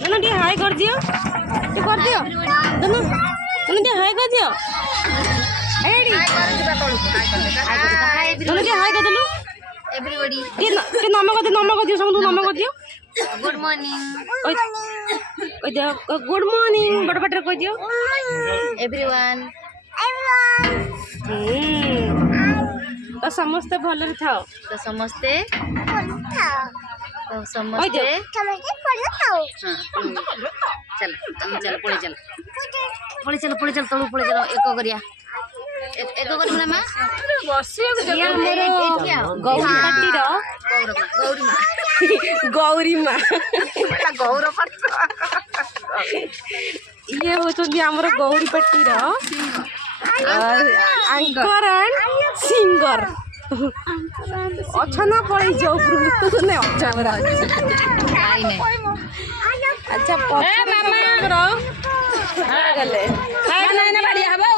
ना टे हाय कर दियो टे कर दियो दोनों दोनों टे हाय कर दियो एडी दोनों टे हाय कर दलो एवरीबॉडी टे नम कर दियो सब नम कर दियो गुड मॉर्निंग कह दियो गुड मॉर्निंग बड़ बटर कह दियो एवरीवन तो समस्ते भलरे थाओ तो समस्ते कह समस्ते दियो हाँ चल चल पड़े चल तलू पड़े चल एक करिया एक करिया ना मां ये हमर गौरी पार्टी रो गौरी माँ गौर ये होचंदी हमर गौरी पार्टी रो एंकर एंड सिंगर अच्छा ना पड़े जो उपरू ने अच्छा बरा आई नहीं अच्छा पक्ष मामा रो गले हाय ना ना बढ़िया हबो